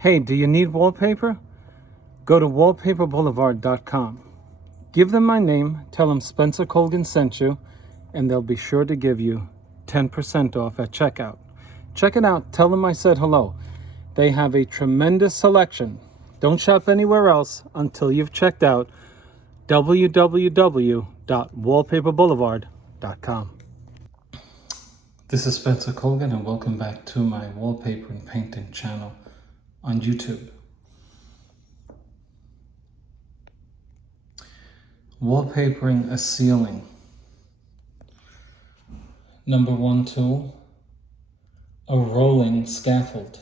Hey, do you need wallpaper? Go to wallpaperboulevard.com. Give them my name, tell them Spencer Colgan sent you, and they'll be sure to give you 10% off at checkout. Check it out. Tell them I said hello. They have a tremendous selection. Don't shop anywhere else until you've checked out www.wallpaperboulevard.com. This is Spencer Colgan, and welcome back to my wallpaper and painting channel on YouTube. Wallpapering a ceiling. Number 1 tool, a rolling scaffold.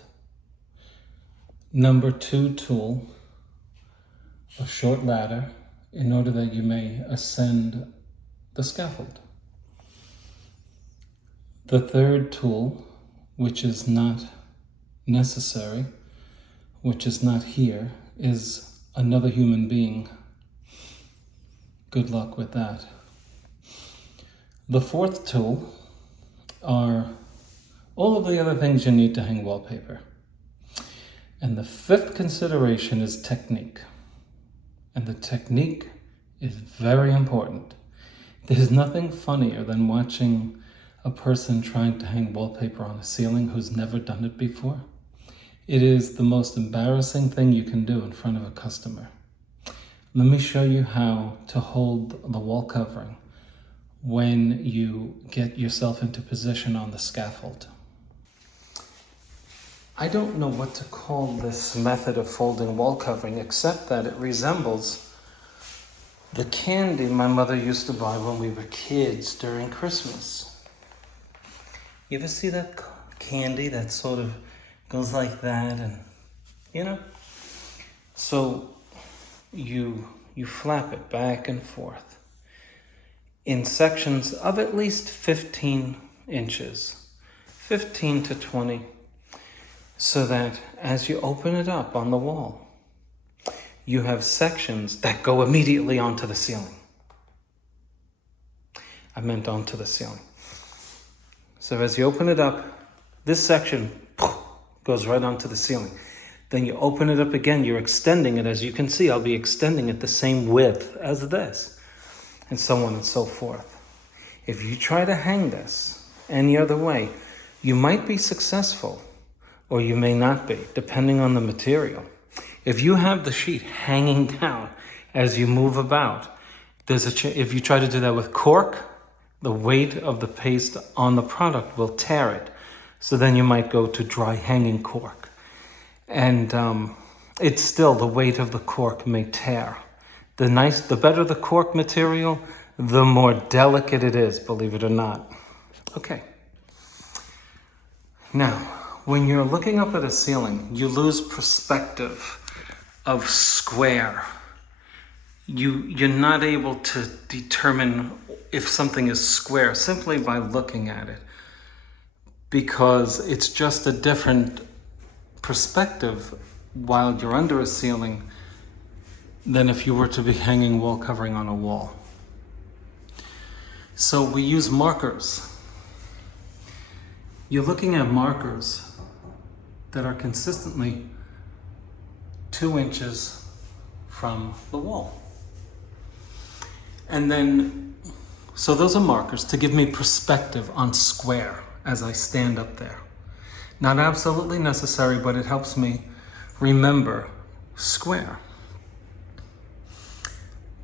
Number 2 tool, a short ladder in order that you may ascend the scaffold. The third tool, which is not necessary, which is not here, is another human being. Good luck with that. The fourth tool are all of the other things you need to hang wallpaper. And the fifth consideration is technique. And the technique is very important. There's nothing funnier than watching a person trying to hang wallpaper on a ceiling who's never done it before. It is the most embarrassing thing you can do in front of a customer. Let me show you how to hold the wall covering when you get yourself into position on the scaffold. I don't know what to call this method of folding wall covering, except that it resembles the candy my mother used to buy when we were kids during Christmas. You ever see that candy that sort of goes like that, and so you flap it back and forth in sections of at least 15 inches, 15 to 20, so that as you open it up on the wall, you have sections that go immediately onto the ceiling. I meant onto the ceiling. So as you open it up, this section goes right onto the ceiling. Then you open it up again, you're extending it. As you can see, I'll be extending it the same width as this, and so on and so forth. If you try to hang this any other way, you might be successful, or you may not be, depending on the material. If you have the sheet hanging down as you move about, if you try to do that with cork, the weight of the paste on the product will tear it. So then you might go to dry hanging cork. And it's still, the weight of the cork may tear. The better the cork material, the more delicate it is, believe it or not. Okay. Now, when you're looking up at a ceiling, you lose perspective of square. You're not able to determine if something is square simply by looking at it, because it's just a different perspective while you're under a ceiling than if you were to be hanging wall covering on a wall. So we use markers. You're looking at markers that are consistently 2 inches from the wall. And then, so those are markers to give me perspective on square as I stand up there. Not absolutely necessary, but it helps me remember square.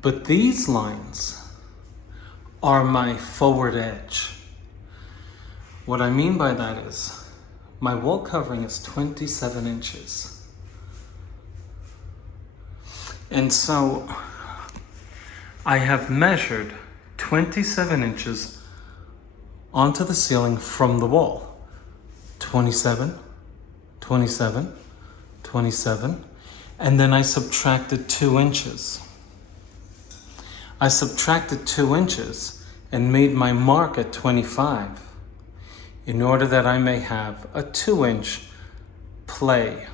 But these lines are my forward edge. What I mean by that is, my wall covering is 27 inches. And so I have measured 27 inches onto the ceiling from the wall. 27, 27, 27, and then I subtracted 2 inches. I subtracted 2 inches and made my mark at 25 in order that I may have a 2-inch play.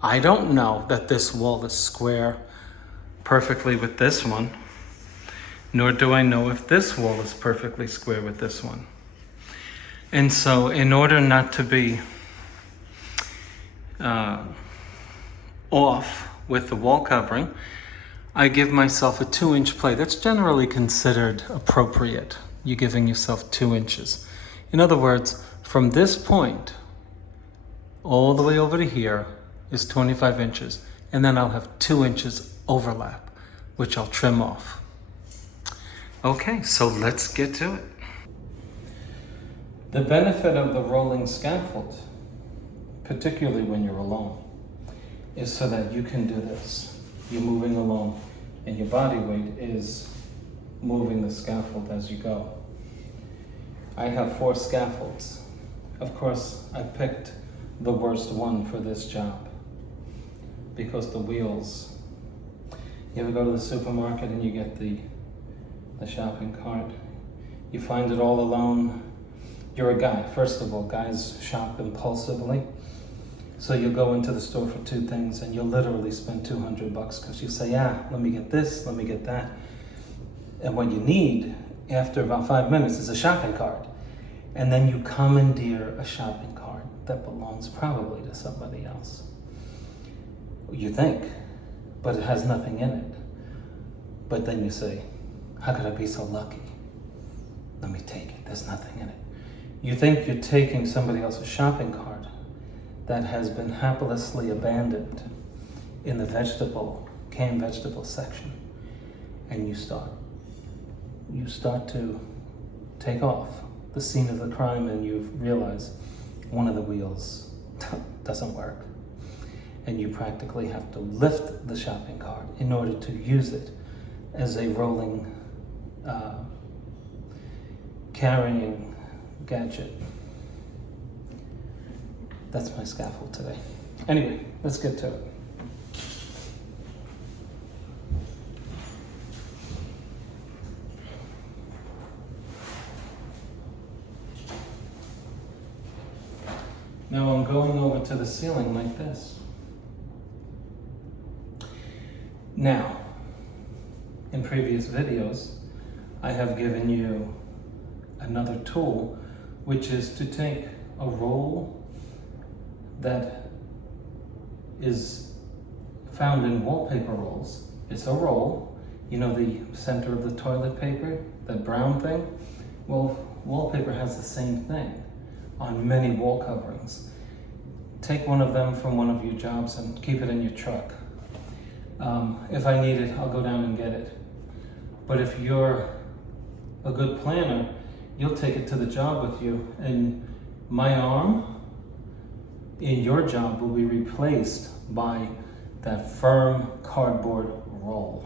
I don't know that this wall is square perfectly with this one, nor do I know if this wall is perfectly square with this one. And so in order not to be off with the wall covering, I give myself a 2-inch plate. That's generally considered appropriate. You're giving yourself 2 inches. In other words, from this point all the way over to here is 25 inches. And then I'll have 2 inches overlap, which I'll trim off. Okay, so let's get to it. The benefit of the rolling scaffold, particularly when you're alone, is so that you can do this. You're moving along and your body weight is moving the scaffold as you go. I have 4 scaffolds. Of course, I picked the worst one for this job because the wheels. You ever go to the supermarket and you get the shopping cart? You find it all alone. You're a guy. First of all, guys shop impulsively. So you'll go into the store for 2 things and you'll literally spend $200 because you say, yeah, let me get this, let me get that. And what you need after about 5 minutes is a shopping cart. And then you commandeer a shopping cart that belongs probably to somebody else. You think, but it has nothing in it. But then you say, how could I be so lucky? Let me take it, there's nothing in it. You think you're taking somebody else's shopping cart that has been haplessly abandoned in the canned vegetable section, and you start to take off the scene of the crime, and you realize one of the wheels doesn't work, and you practically have to lift the shopping cart in order to use it as a rolling carrying gadget. That's my scaffold today. Anyway, let's get to it. Now I'm going over to the ceiling like this. Now, in previous videos, I have given you another tool, which is to take a roll that is found in wallpaper rolls. It's a roll, you know, the center of the toilet paper, that brown thing? Well, wallpaper has the same thing on many wall coverings. Take one of them from one of your jobs and keep it in your truck. If I need it, I'll go down and get it. But if you're a good planner, you'll take it to the job with you, and my arm in your job will be replaced by that firm cardboard roll.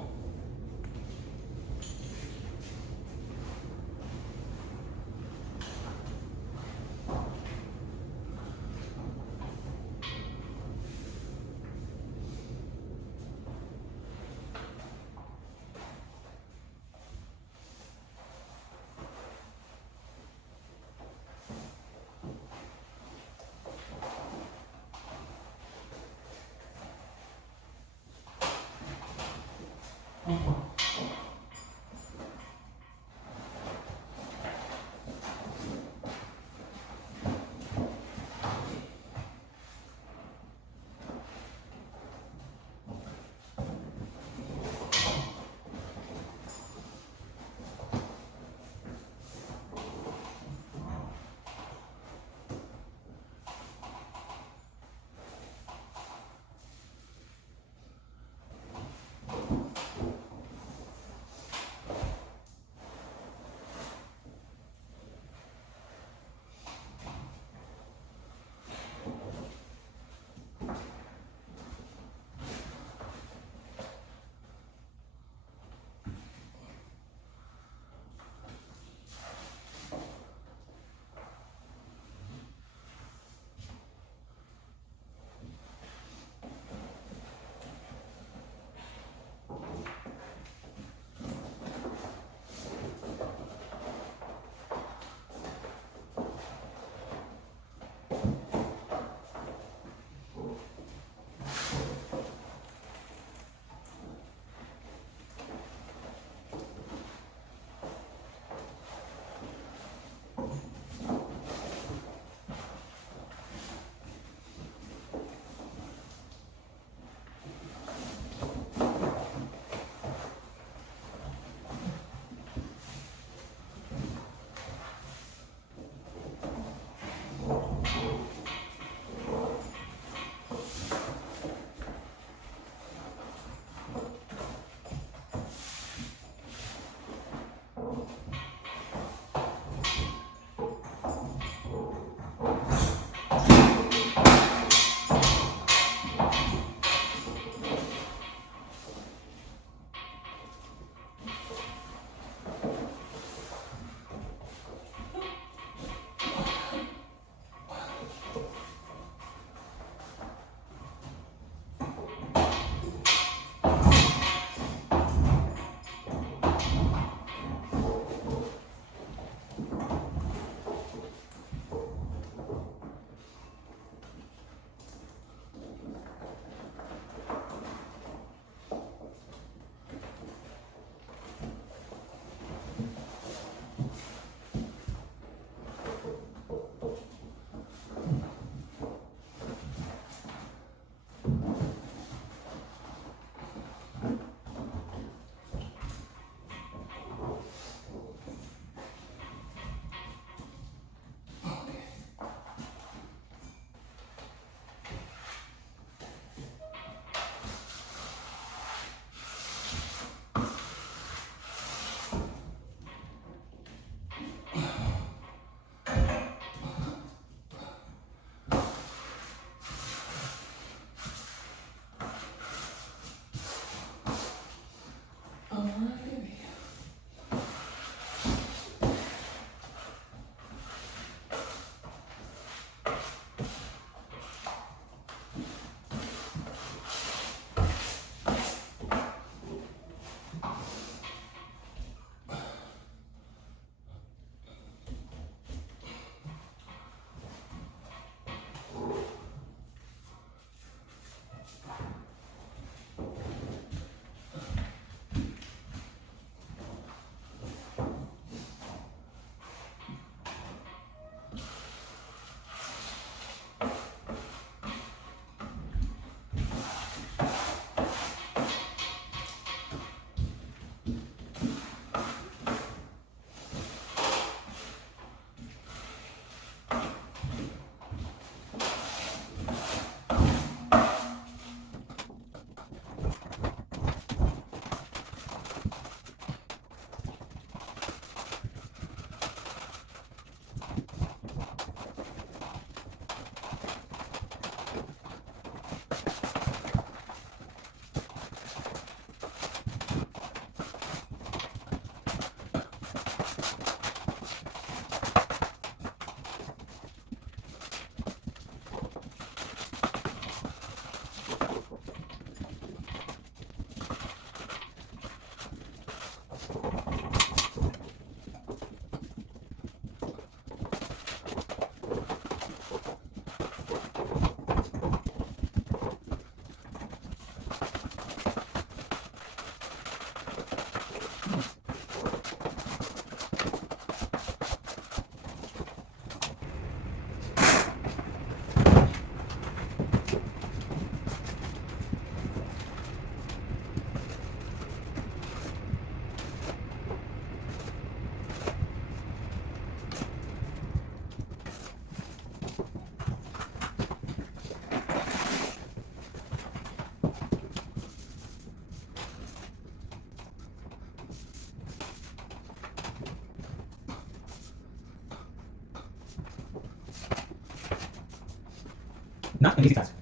Not an easy task.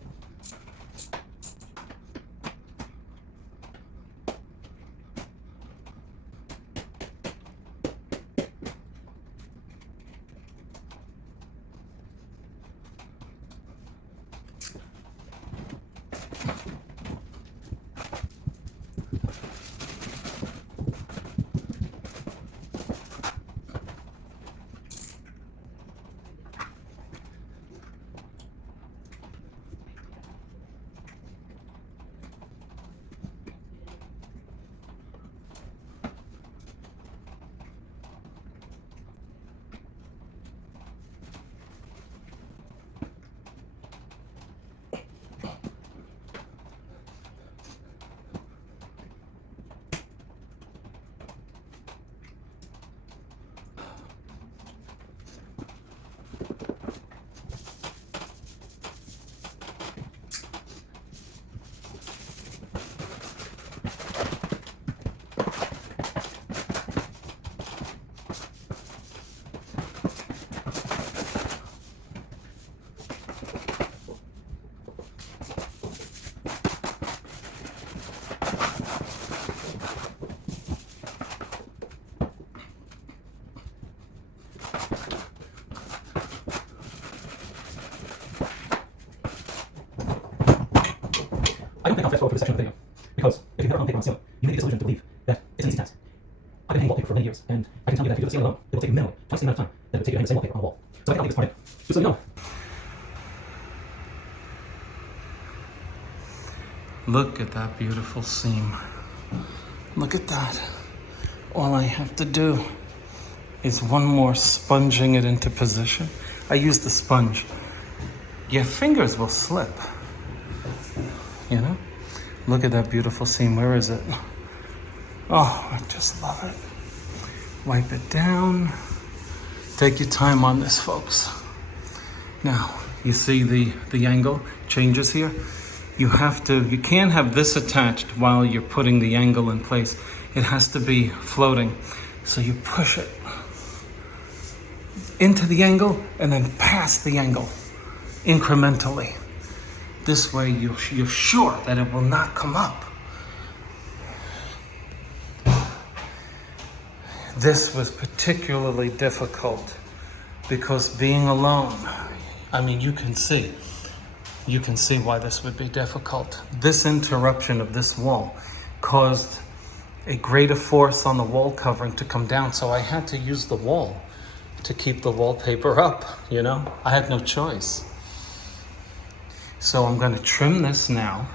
I don't think I'll fast forward for this section of the video, because if you've never hung paper on the ceiling, you may be disillusioned to believe that it's an easy task. I've been hanging wallpaper for many years, and I can tell you that if you do the ceiling alone, it will take you minimally twice the amount of time that it would take you to hang the same wallpaper on a wall. So I think I'll leave this part in, just so you know. Look at that beautiful seam. Look at that. All I have to do is one more sponging it into position. I use the sponge. Your fingers will slip. You know? Look at that beautiful seam. Where is it? Oh, I just love it. Wipe it down. Take your time on this, folks. Now, you see the angle changes here? You can't have this attached while you're putting the angle in place. It has to be floating. So you push it into the angle and then past the angle incrementally. This way you're sure that it will not come up. This was particularly difficult because being alone, I mean, you can see why this would be difficult. This interruption of this wall caused a greater force on the wall covering to come down, so I had to use the wall to keep the wallpaper up, you know? I had no choice. So I'm going to trim this now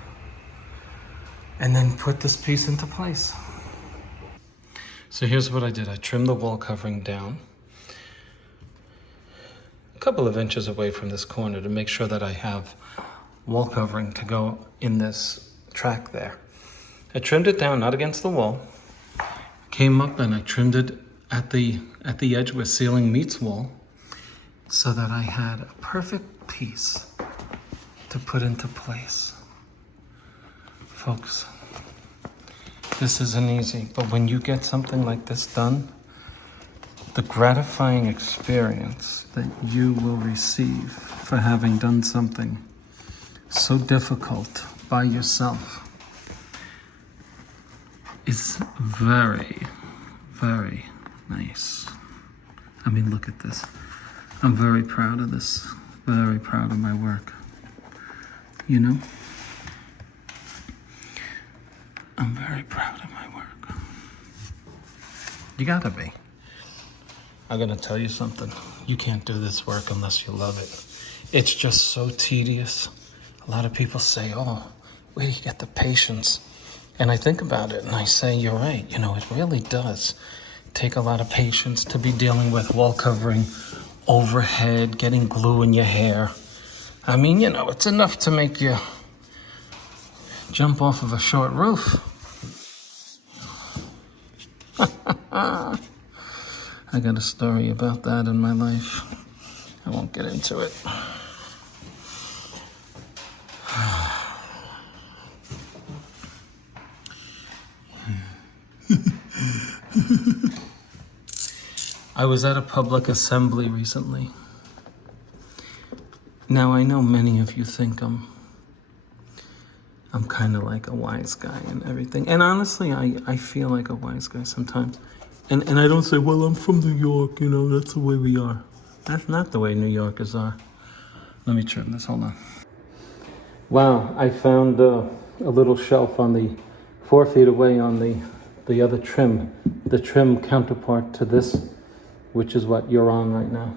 and then put this piece into place. So here's what I did. I trimmed the wall covering down, couple of inches away from this corner to make sure that I have wall covering to go in this track there. I trimmed it down, not against the wall. Came up and I trimmed it at the edge where ceiling meets wall, so that I had a perfect piece to put into place. Folks, this isn't easy, but when you get something like this done, the gratifying experience that you will receive for having done something so difficult by yourself is very, very nice. I mean, look at this. I'm very proud of this, very proud of my work. You know? I'm very proud of my work. You gotta be. I'm gonna tell you something. You can't do this work unless you love it. It's just so tedious. A lot of people say, oh, where do you get the patience? And I think about it and I say, you're right. You know, it really does take a lot of patience to be dealing with wall covering overhead, getting glue in your hair. I mean, you know, it's enough to make you jump off of a short roof. I got a story about that in my life. I won't get into it. I was at a public assembly recently. Now, I know many of you think I'm kind of like a wise guy and everything. And honestly, I feel like a wise guy sometimes. And I don't say, well, I'm from New York, you know, that's the way we are. That's not the way New Yorkers are. Let me trim this, hold on. Wow, I found a little shelf on the 4 feet away on the other trim, the trim counterpart to this, which is what you're on right now.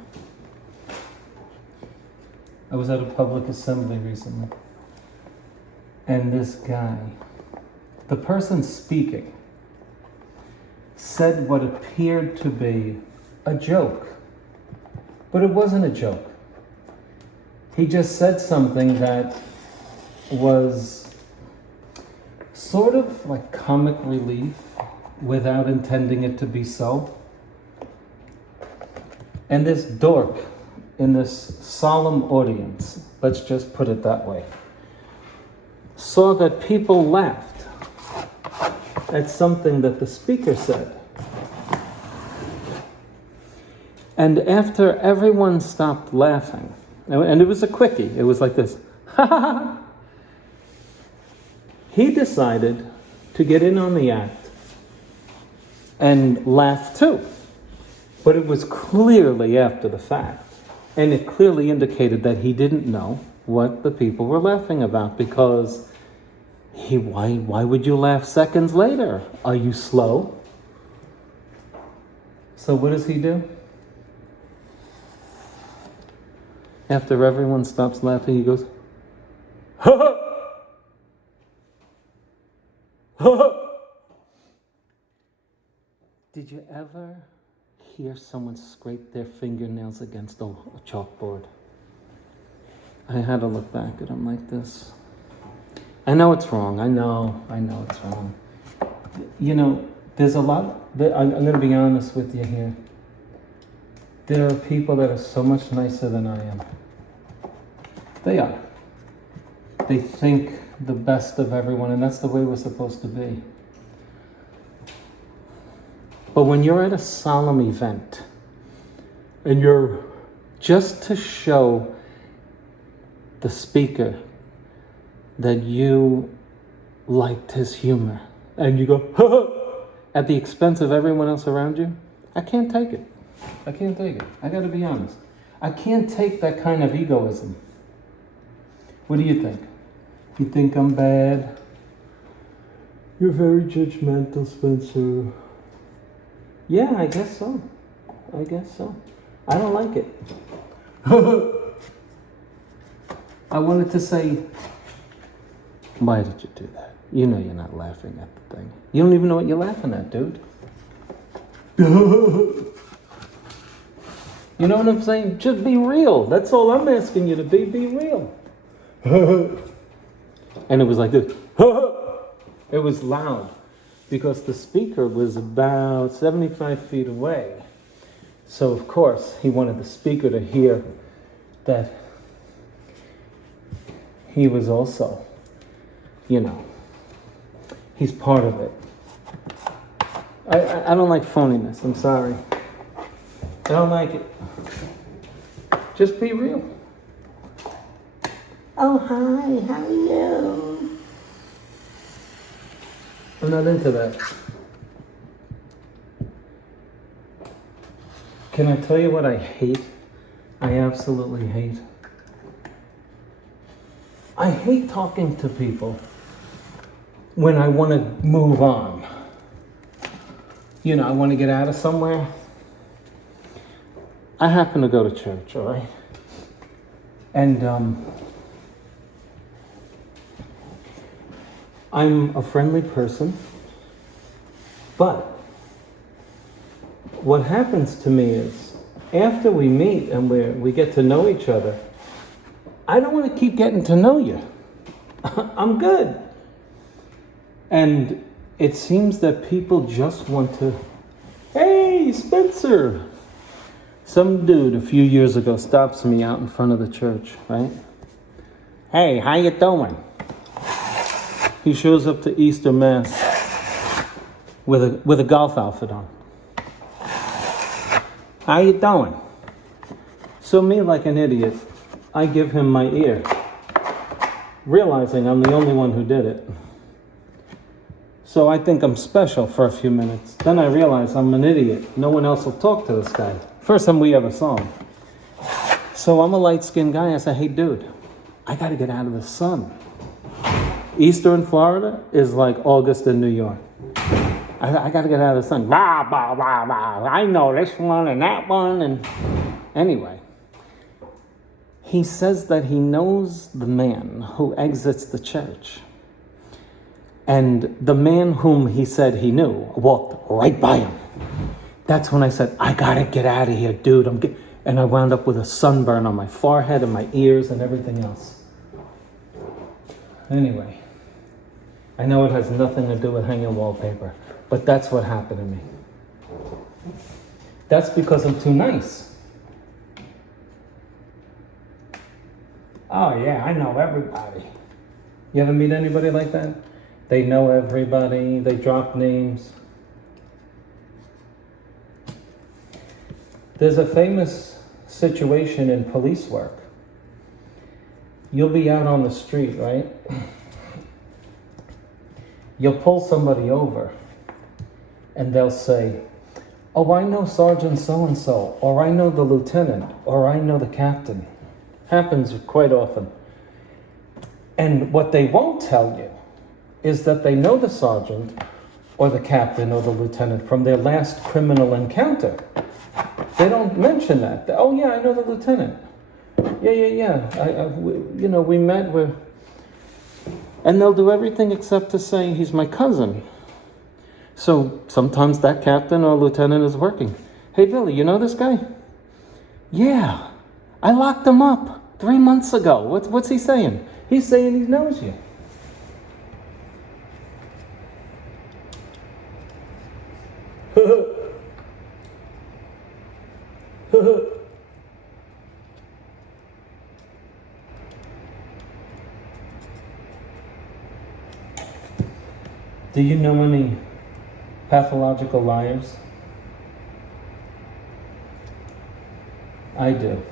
I was at a public assembly recently, and this guy, the person speaking, said what appeared to be a joke, but it wasn't a joke. He just said something that was sort of like comic relief without intending it to be so. And this dork in this solemn audience, let's just put it that way, saw that people laughed at something that the speaker said. And after everyone stopped laughing, and it was a quickie, it was like this, ha ha ha, he decided to get in on the act and laugh too. But it was clearly after the fact. And it clearly indicated that he didn't know what the people were laughing about, because why would you laugh seconds later? Are you slow? So what does he do? After everyone stops laughing, he goes, ha ha! Ha ha! Did you ever hear someone scrape their fingernails against a chalkboard? I had to look back at him like this. I know it's wrong. I know it's wrong. You know, there's a lot, I'm going to be honest with you here. There are people that are so much nicer than I am. They are. They think the best of everyone, and that's the way we're supposed to be. But when you're at a solemn event, and you're just to show the speaker that you liked his humor, and you go, ha ha, at the expense of everyone else around you, I can't take it. I can't take it. I gotta be honest. I can't take that kind of egoism. What do you think? You think I'm bad? You're very judgmental, Spencer. Yeah, I guess so. I guess so. I don't like it. I wanted to say, why did you do that? You know you're not laughing at the thing. You don't even know what you're laughing at, dude. You know what I'm saying? Just be real. That's all I'm asking you to be. Be real. And it was like this. It was loud because the speaker was about 75 feet away. So, of course, he wanted the speaker to hear that he was also, he's part of it. I don't like phoniness. I'm sorry. I don't like it. Just be real. Oh, hi, how are you? I'm not into that. Can I tell you what I hate? I absolutely hate. I hate talking to people when I want to move on. I want to get out of somewhere. I happen to go to church, all right? And I'm a friendly person, but what happens to me is after we meet and we get to know each other, I don't want to keep getting to know you. I'm good. And it seems that people just want to, hey, Spencer. Some dude a few years ago stops me out in front of the church, right? Hey, how you doing? He shows up to Easter Mass with a golf outfit on. How you doing? So me, like an idiot, I give him my ear, realizing I'm the only one who did it. So I think I'm special for a few minutes. Then I realize I'm an idiot. No one else will talk to this guy. First time we ever saw him. So I'm a light-skinned guy. I said, hey, dude, I got to get out of the sun. Easter in Florida is like August in New York. I got to get out of the sun. Blah, blah, blah, blah. I know this one and that one. And anyway, he says that he knows the man who exits the church. And the man whom he said he knew walked right by him. That's when I said, I gotta get out of here, dude. And I wound up with a sunburn on my forehead and my ears and everything else. Anyway, I know it has nothing to do with hanging wallpaper, but that's what happened to me. That's because I'm too nice. Oh yeah, I know everybody. You ever meet anybody like that? They know everybody, they drop names. There's a famous situation in police work. You'll be out on the street, right? You'll pull somebody over and they'll say, oh, I know Sergeant so-and-so, or I know the lieutenant, or I know the captain. Happens quite often. And what they won't tell you is that they know the sergeant or the captain or the lieutenant from their last criminal encounter. They don't mention that. Oh yeah, I know the lieutenant. Yeah. We met with, and they'll do everything except to say he's my cousin. So sometimes that captain or lieutenant is working. Hey Billy, you know this guy? Yeah, I locked him up 3 months ago. What's he saying? He's saying he knows you. Do you know any pathological liars? I do.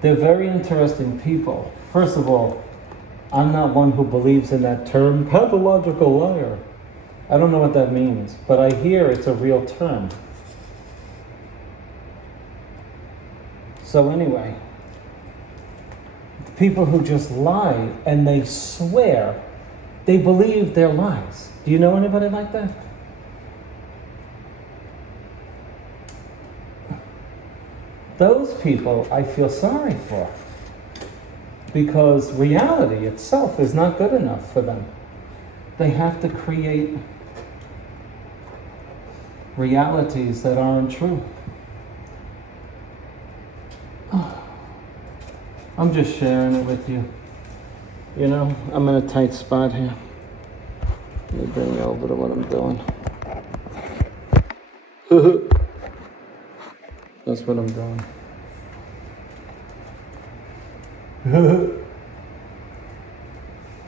They're very interesting people. First of all, I'm not one who believes in that term, pathological liar. I don't know what that means, but I hear it's a real term. So anyway, the people who just lie and they swear they believe their lies. Do you know anybody like that? Those people I feel sorry for, because reality itself is not good enough for them. They have to create realities that aren't true. I'm just sharing it with you. You know, I'm in a tight spot here. Let me bring you over to what I'm doing. That's what I'm doing.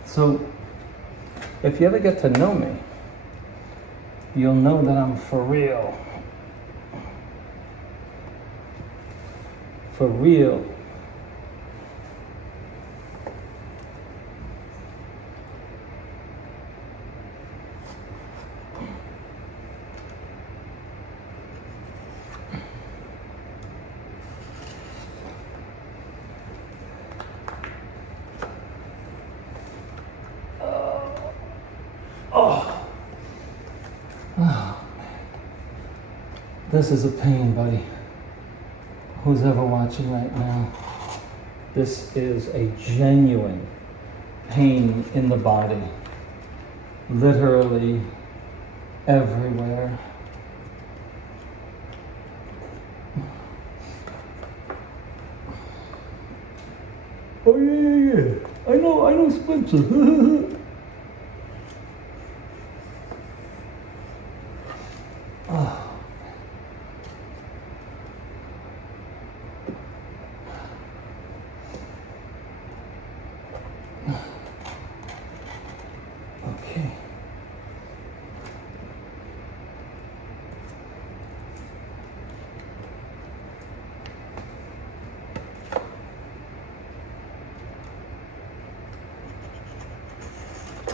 So, if you ever get to know me, you'll know that I'm for real. For real. This is a pain, buddy. Who's ever watching right now? This is a genuine pain in the body. Literally everywhere. Oh yeah. I know Spencer. Okay.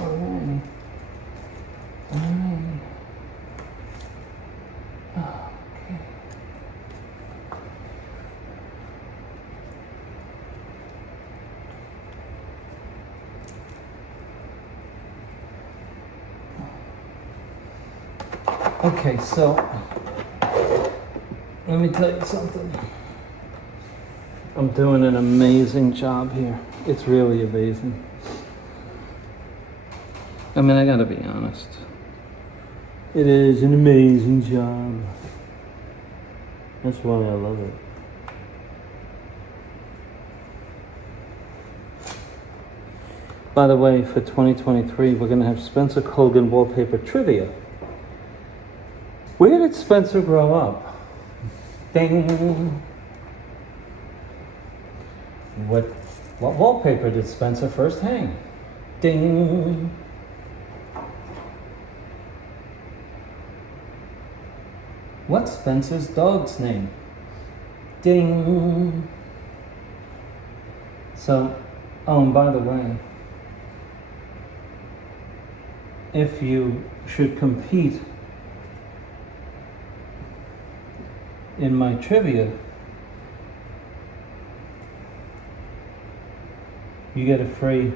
Alrighty. Okay. Okay, so let me tell you something. I'm doing an amazing job here. It's really amazing. I mean, I gotta be honest. It is an amazing job. That's why I love it. By the way, for 2023, we're gonna have Spencer Colgan Wallpaper Trivia. Where did Spencer grow up? Ding! What wallpaper did Spencer first hang? Ding! What's Spencer's dog's name? Ding! So, oh, and by the way, if you should compete in my trivia, you get a free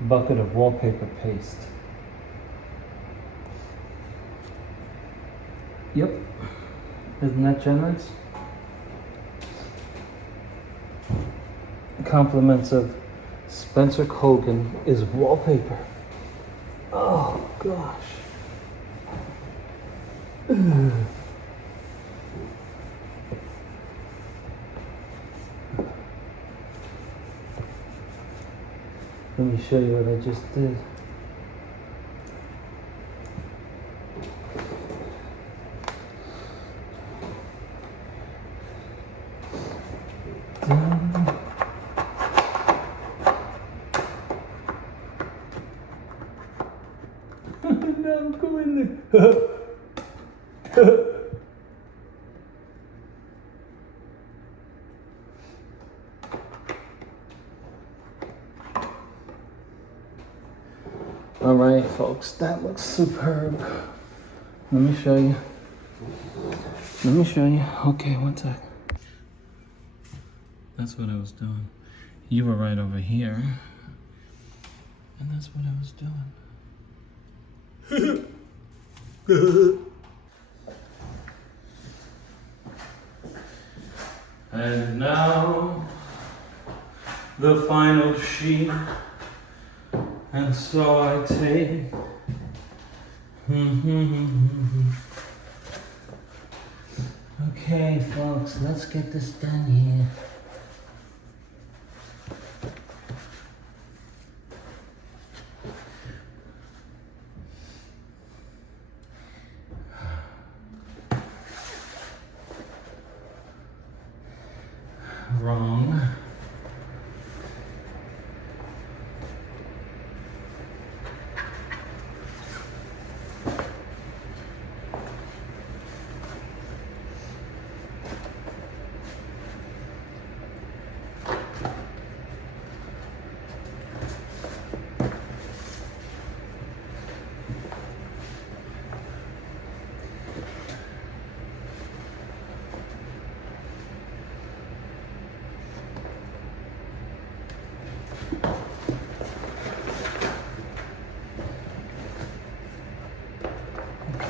bucket of wallpaper paste. Yep. Isn't that generous? Compliments of Spencer Colgan is wallpaper. Oh gosh. Let me show you what I just did. No, go in there. All right, folks, that looks superb. Let me show you. Okay, one sec. That's what I was doing. You were right over here. And that's what I was doing. And now, the final sheet. And so I take Okay, folks, let's get this done here. Wrong.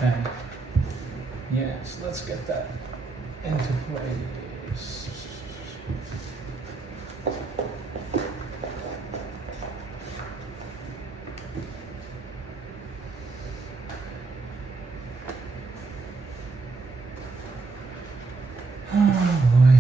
Okay. Yes, let's get that into place. Oh boy.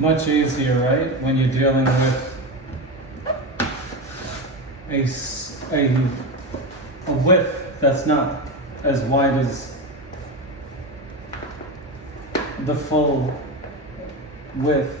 Much easier, right? When you're dealing with a width that's not as wide as the full width.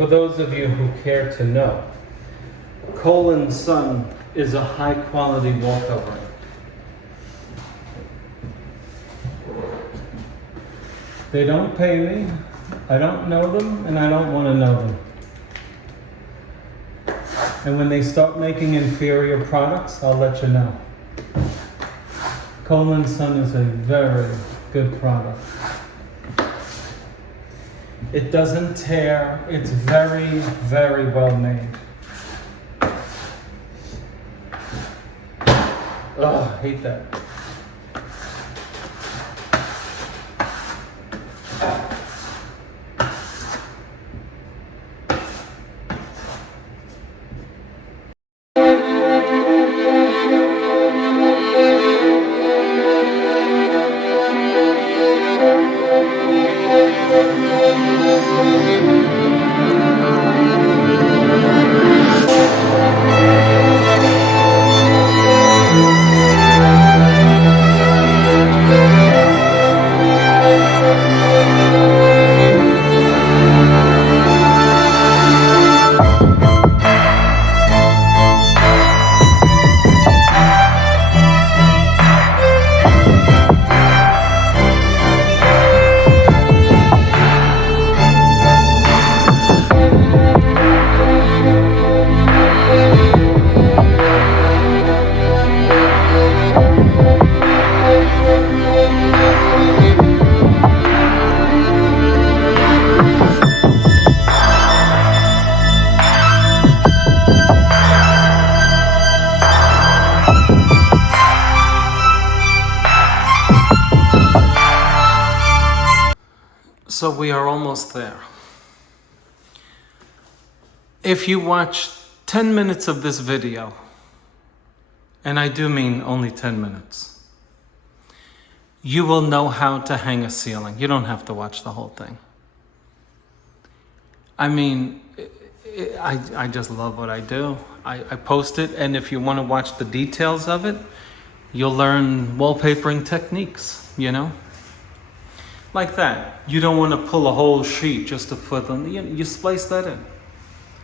For those of you who care to know, Colgan Sun is a high quality wall covering. They don't pay me, I don't know them, and I don't want to know them. And when they start making inferior products, I'll let you know. Colgan Sun is a very good product. It doesn't tear, it's very, very well made. Ugh, I hate that. So we are almost there. If you watch 10 minutes of this video, and I do mean only 10 minutes, you will know how to hang a ceiling. You don't have to watch the whole thing. I mean, I just love what I do. I post it, and if you want to watch the details of it, you'll learn wallpapering techniques, you know? Like that. You don't want to pull a whole sheet just to put them, you splice that in.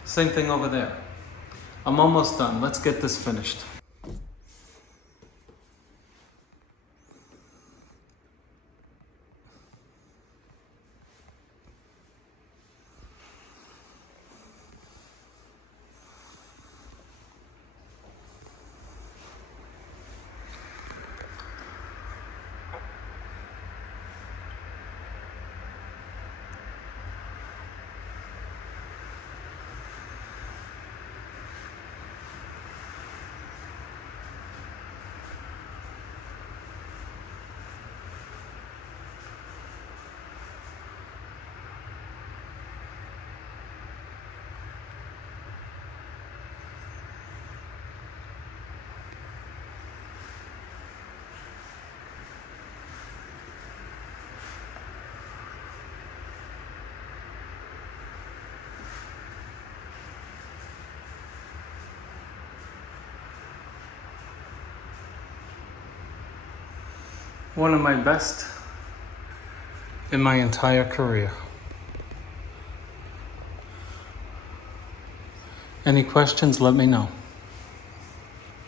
Same thing over there. I'm almost done. Let's get this finished. One of my best in my entire career. Any questions, let me know.